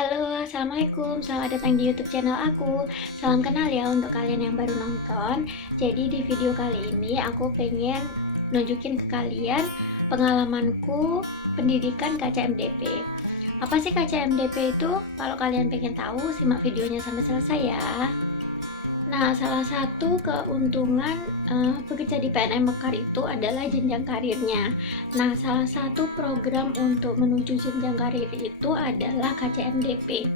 Halo, Assalamualaikum. Selamat datang di YouTube channel aku. Salam kenal ya untuk kalian yang baru nonton. Jadi di video kali ini aku pengen nunjukin ke kalian pengalamanku pendidikan KCMDP. Apa sih KCMDP itu? Kalau kalian pengen tahu, simak videonya sampai selesai ya. Nah, salah satu keuntungan bekerja di PNM Mekar itu adalah jenjang karirnya. Nah, salah satu program untuk menuju jenjang karir itu adalah KCMDP.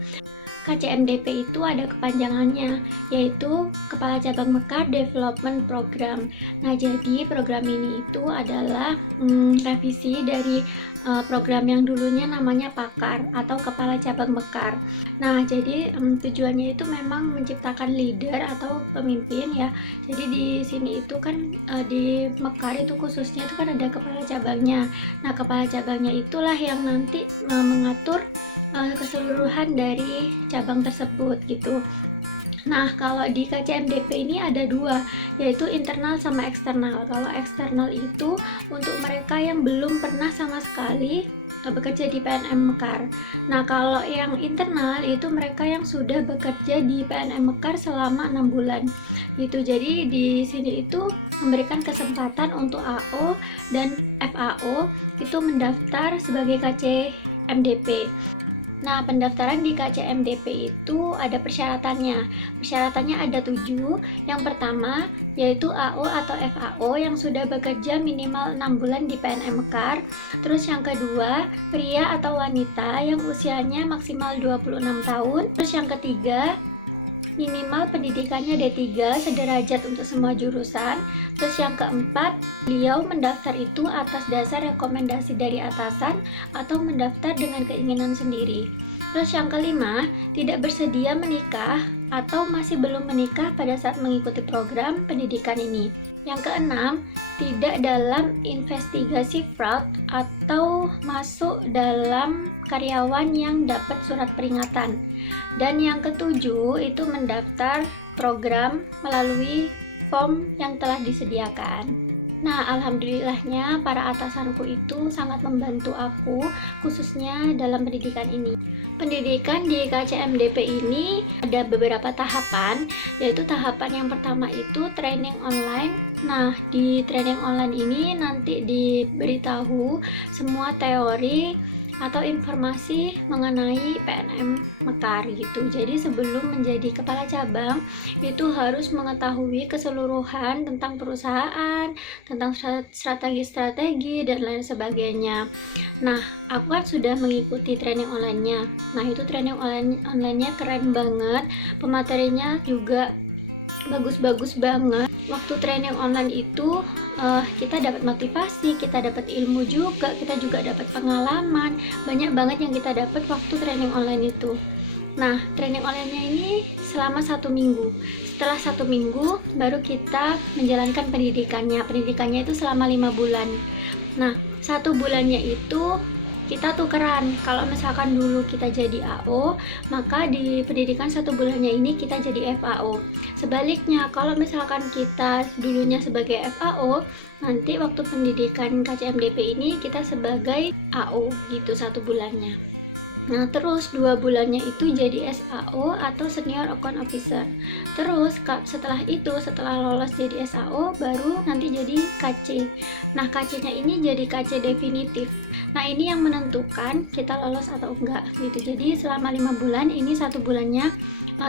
KCMDP itu ada kepanjangannya, yaitu Kepala Cabang Mekar Development Program. Nah, jadi program ini itu adalah revisi dari program yang dulunya namanya Pakar atau Kepala Cabang Mekar. Nah, jadi tujuannya itu memang menciptakan leader atau pemimpin ya. Jadi di sini itu kan di Mekar itu khususnya itu kan ada kepala cabangnya. Nah, kepala cabangnya itulah yang nanti mengatur keseluruhan dari cabang tersebut gitu. Nah, kalau di KCMDP ini ada dua, yaitu internal sama eksternal. Kalau eksternal itu untuk mereka yang belum pernah sama sekali bekerja di PNM Mekar. Nah, kalau yang internal itu mereka yang sudah bekerja di PNM Mekar selama 6 bulan. Gitu. Jadi di sini itu memberikan kesempatan untuk AO dan FAO itu mendaftar sebagai KCMDP. Nah, pendaftaran di KCMDP itu ada persyaratannya. Persyaratannya ada 7. Yang pertama, yaitu AO atau FAO yang sudah bekerja minimal 6 bulan di PNM Mekar. Terus yang kedua, pria atau wanita yang usianya maksimal 26 tahun. Terus yang ketiga, minimal pendidikannya D3 sederajat untuk semua jurusan. Terus yang keempat, beliau mendaftar itu atas dasar rekomendasi dari atasan atau mendaftar dengan keinginan sendiri. Terus yang kelima, tidak bersedia menikah atau masih belum menikah pada saat mengikuti program pendidikan ini. Yang keenam, tidak dalam investigasi fraud atau masuk dalam karyawan yang dapat surat peringatan. Dan yang ketujuh itu mendaftar program melalui form yang telah disediakan. Nah, alhamdulillahnya para atasanku itu sangat membantu aku khususnya dalam pendidikan ini. Pendidikan di KCMDP ini ada beberapa tahapan, yaitu tahapan yang pertama itu training online. Nah, di training online ini nanti diberitahu semua teori atau informasi mengenai PNM Mekar gitu. Jadi sebelum menjadi kepala cabang itu harus mengetahui keseluruhan tentang perusahaan, tentang strategi-strategi dan lain sebagainya. Nah, aku kan sudah mengikuti training online-nya. Nah, itu training online-nya keren banget. Pematerinya juga bagus-bagus banget. Waktu training online itu kita dapat motivasi, kita dapat ilmu juga, kita juga dapat pengalaman, banyak banget yang kita dapat waktu training online itu. Nah, training online-nya ini selama 1 minggu. Setelah 1 minggu baru kita menjalankan pendidikannya itu selama 5 bulan. Nah, 1 bulannya itu kita tukeran. Kalau misalkan dulu kita jadi AO, maka di pendidikan 1 bulannya ini kita jadi FAO. Sebaliknya, kalau misalkan kita dulunya sebagai FAO, nanti waktu pendidikan KCMDP ini kita sebagai AO gitu 1 bulannya. Nah, terus 2 bulannya itu jadi SAO atau Senior Account Officer. Terus setelah itu, setelah lolos jadi SAO, baru nanti jadi KC. Nah, KC-nya ini jadi KC definitif. Nah, ini yang menentukan kita lolos atau enggak gitu. Jadi selama 5 bulan, ini 1 bulannya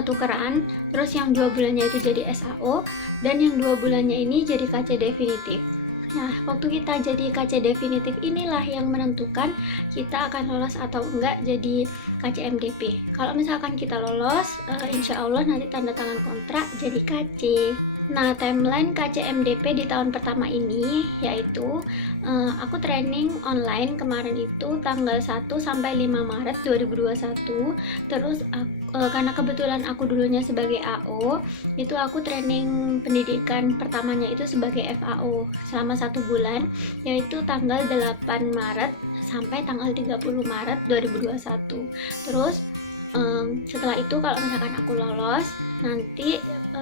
tukeran. Terus yang 2 bulannya itu jadi SAO, dan yang 2 bulannya ini jadi KC definitif. Nah, waktu kita jadi KC definitif inilah yang menentukan kita akan lolos atau enggak jadi KCMDP. Kalau misalkan kita lolos, insya Allah nanti tanda tangan kontrak jadi KC. Nah, timeline KCMDP di tahun pertama ini yaitu aku training online kemarin itu tanggal 1 sampai 5 Maret 2021. Terus karena kebetulan aku dulunya sebagai AO, itu aku training pendidikan pertamanya itu sebagai FAO selama 1 bulan, yaitu tanggal 8 Maret sampai tanggal 30 Maret 2021. Terus setelah itu kalau misalkan aku lolos, nanti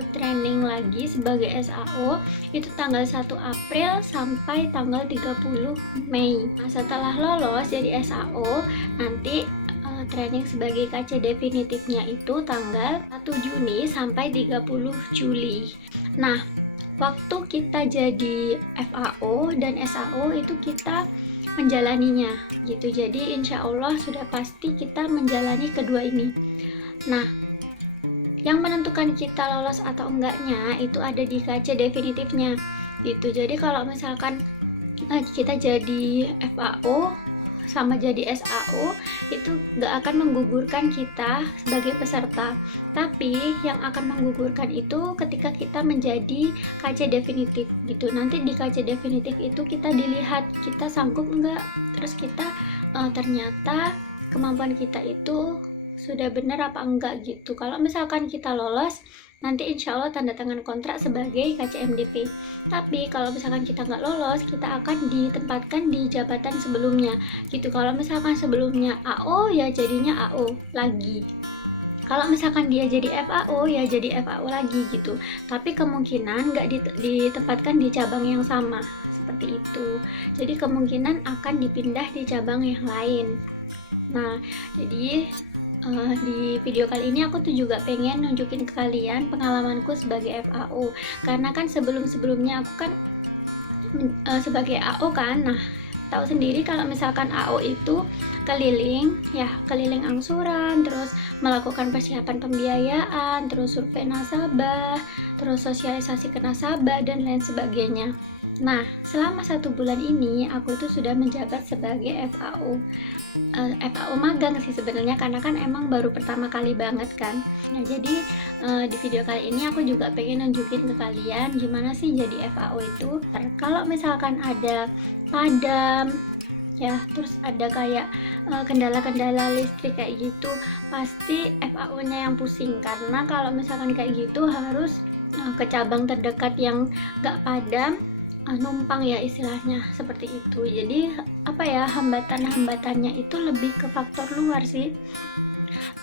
training lagi sebagai SAO itu tanggal 1 April sampai tanggal 30 Mei. Nah, setelah lolos jadi SAO, nanti training sebagai KC definitifnya itu tanggal 1 Juni sampai 30 Juli. Nah, waktu kita jadi FAO dan SAO itu kita menjalaninya gitu. Jadi insya Allah sudah pasti kita menjalani kedua ini. Nah, yang menentukan kita lolos atau enggaknya itu ada di KC definitifnya gitu. Jadi kalau misalkan kita jadi FAO sama jadi SAO itu gak akan menggugurkan kita sebagai peserta, tapi yang akan menggugurkan itu ketika kita menjadi KC definitif gitu. Nanti di KC definitif itu kita dilihat kita sanggup enggak, terus kita ternyata kemampuan kita itu sudah benar apa enggak gitu. Kalau misalkan kita lolos, nanti insya Allah tanda tangan kontrak sebagai KCMDP. Tapi kalau misalkan kita nggak lolos, kita akan ditempatkan di jabatan sebelumnya gitu. Kalau misalkan sebelumnya AO, ya jadinya AO lagi. Kalau misalkan dia jadi FAO, ya jadi FAO lagi gitu. Tapi kemungkinan nggak ditempatkan di cabang yang sama seperti itu. Jadi kemungkinan akan dipindah di cabang yang lain. Nah, jadi di video kali ini aku tuh juga pengen nunjukin ke kalian pengalamanku sebagai FAO, karena kan sebelum-sebelumnya aku kan sebagai AO kan. Nah, tahu sendiri kalau misalkan AO itu keliling angsuran, terus melakukan persiapan pembiayaan, terus survei nasabah, terus sosialisasi ke nasabah dan lain sebagainya. Nah, selama 1 bulan ini aku tuh sudah menjabat sebagai FAO magang sih sebenarnya, karena kan emang baru pertama kali banget kan. Nah, jadi di video kali ini aku juga pengen nunjukin ke kalian gimana sih jadi FAO itu. Kalau misalkan ada padam ya, terus ada kayak kendala-kendala listrik kayak gitu, pasti FAO-nya yang pusing, karena kalau misalkan kayak gitu harus ke cabang terdekat yang gak padam, numpang ya istilahnya seperti itu. Jadi apa ya, hambatan-hambatannya itu lebih ke faktor luar sih.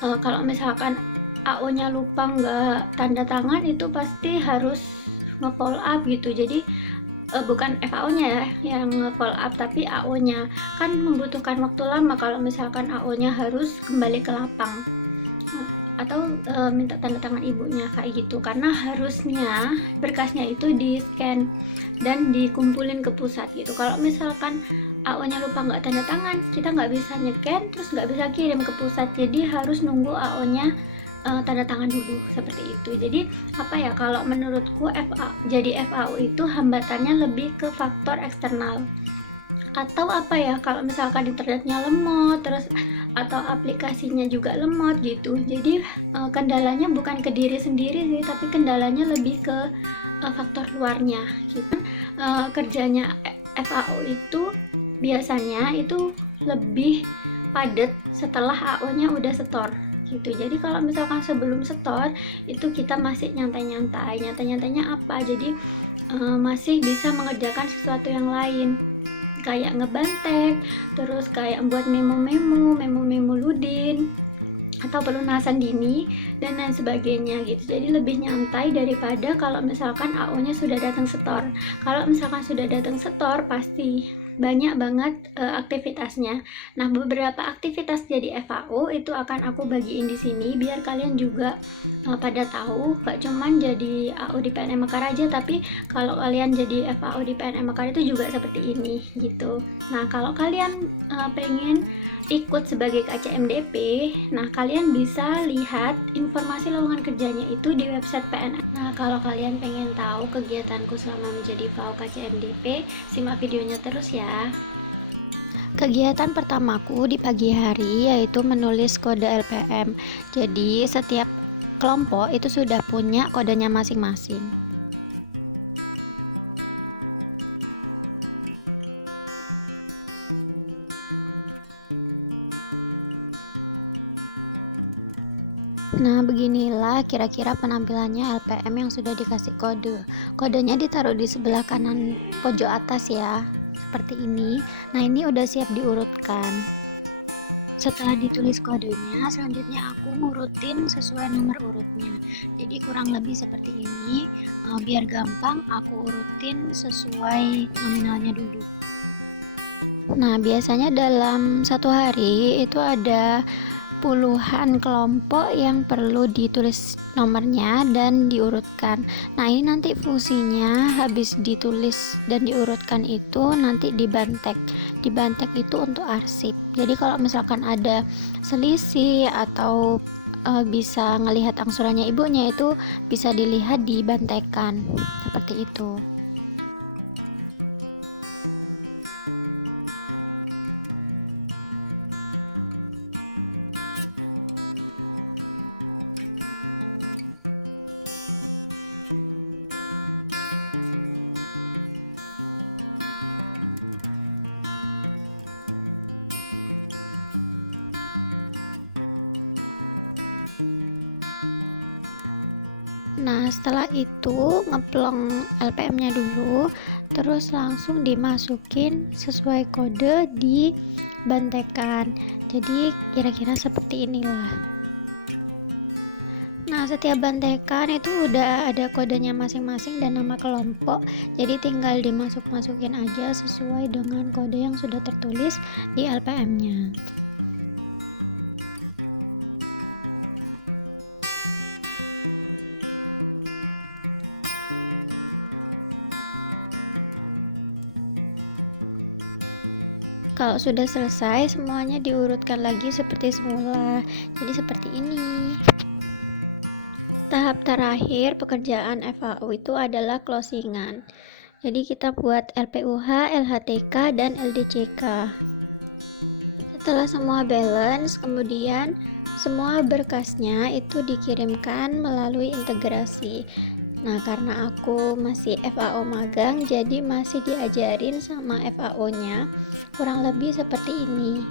Kalau misalkan AO-nya lupa nggak tanda tangan, itu pasti harus nge-follow up gitu. Jadi bukan FAO-nya ya yang nge-follow up, tapi AO-nya kan membutuhkan waktu lama kalau misalkan AO-nya harus kembali ke lapang atau minta tanda tangan ibunya kayak gitu, karena harusnya berkasnya itu di scan dan dikumpulin ke pusat gitu. Kalau misalkan AO-nya lupa nggak tanda tangan, kita nggak bisa nyecan, terus nggak bisa kirim ke pusat, jadi harus nunggu AO-nya tanda tangan dulu seperti itu. Jadi apa ya, kalau menurutku jadi FAO itu hambatannya lebih ke faktor eksternal, atau apa ya, kalau misalkan internetnya lemot terus atau aplikasinya juga lemot gitu. Jadi kendalanya bukan ke diri sendiri sih, tapi kendalanya lebih ke faktor luarnya gitu. Kerjanya FAO itu biasanya itu lebih padat setelah AO-nya udah setor gitu. Jadi kalau misalkan sebelum setor itu kita masih nyantai-nyantainya apa, jadi masih bisa mengerjakan sesuatu yang lain, kayak ngebantek, terus kayak buat memo ludin atau pelunasan dini dan lain sebagainya gitu. Jadi lebih nyantai daripada kalau misalkan AO-nya sudah datang setor. Kalau misalkan sudah datang setor pasti banyak banget aktivitasnya. Nah, beberapa aktivitas jadi FAO itu akan aku bagiin di sini biar kalian juga pada tahu, gak cuman jadi AO di PNM Mekar aja, tapi kalau kalian jadi FAO di PNM Mekar itu juga seperti ini gitu. Nah, kalau kalian pengen ikut sebagai KCMDP, nah kalian bisa lihat informasi lowongan kerjanya itu di website PNM. Nah, kalau kalian pengen tahu kegiatanku selama menjadi FAO KCMDP, simak videonya terus ya. Kegiatan pertamaku di pagi hari yaitu menulis kode LPM. Jadi setiap kelompok itu sudah punya kodenya masing-masing. Nah, beginilah kira-kira penampilannya LPM yang sudah dikasih kode. Kodenya ditaruh di sebelah kanan pojok atas ya, seperti ini. Nah, ini udah siap diurutkan. Setelah ditulis kodenya, selanjutnya aku ngurutin sesuai nomor urutnya. Jadi kurang lebih seperti ini. Biar gampang, aku urutin sesuai nominalnya dulu. Nah, biasanya dalam satu hari itu ada puluhan kelompok yang perlu ditulis nomornya dan diurutkan. Nah, ini nanti fungsinya habis ditulis dan diurutkan itu nanti dibantek. Dibantek itu untuk arsip. Jadi kalau misalkan ada selisih atau bisa ngelihat angsurannya ibunya, itu bisa dilihat dibantekan seperti itu. Nah, setelah itu ngeplong LPM-nya dulu, terus langsung dimasukin sesuai kode di bantekan. Jadi kira-kira seperti inilah. Nah, setiap bantekan itu udah ada kodenya masing-masing dan nama kelompok. Jadi tinggal dimasuk-masukin aja sesuai dengan kode yang sudah tertulis di LPM-nya. Kalau sudah selesai, semuanya diurutkan lagi seperti semula. Jadi seperti ini. Tahap terakhir pekerjaan FAO itu adalah closingan. Jadi kita buat LPUH, LHTK, dan LDCK. Setelah semua balance, kemudian semua berkasnya itu dikirimkan melalui integrasi. Nah, karena aku masih FAO magang, jadi masih diajarin sama FAO-nya, kurang lebih seperti ini.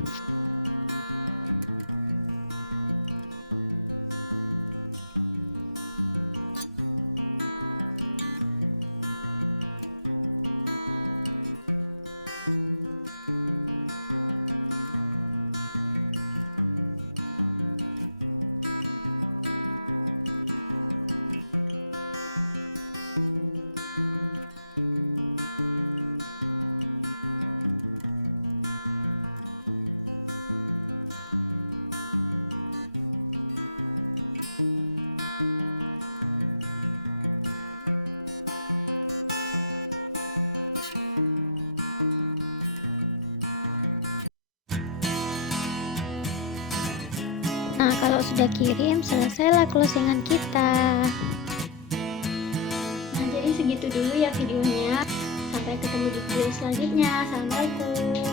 Nah, kalau sudah kirim, selesailah closingan kita. Nah, jadi segitu dulu ya videonya. Sampai ketemu di video selanjutnya. Assalamualaikum.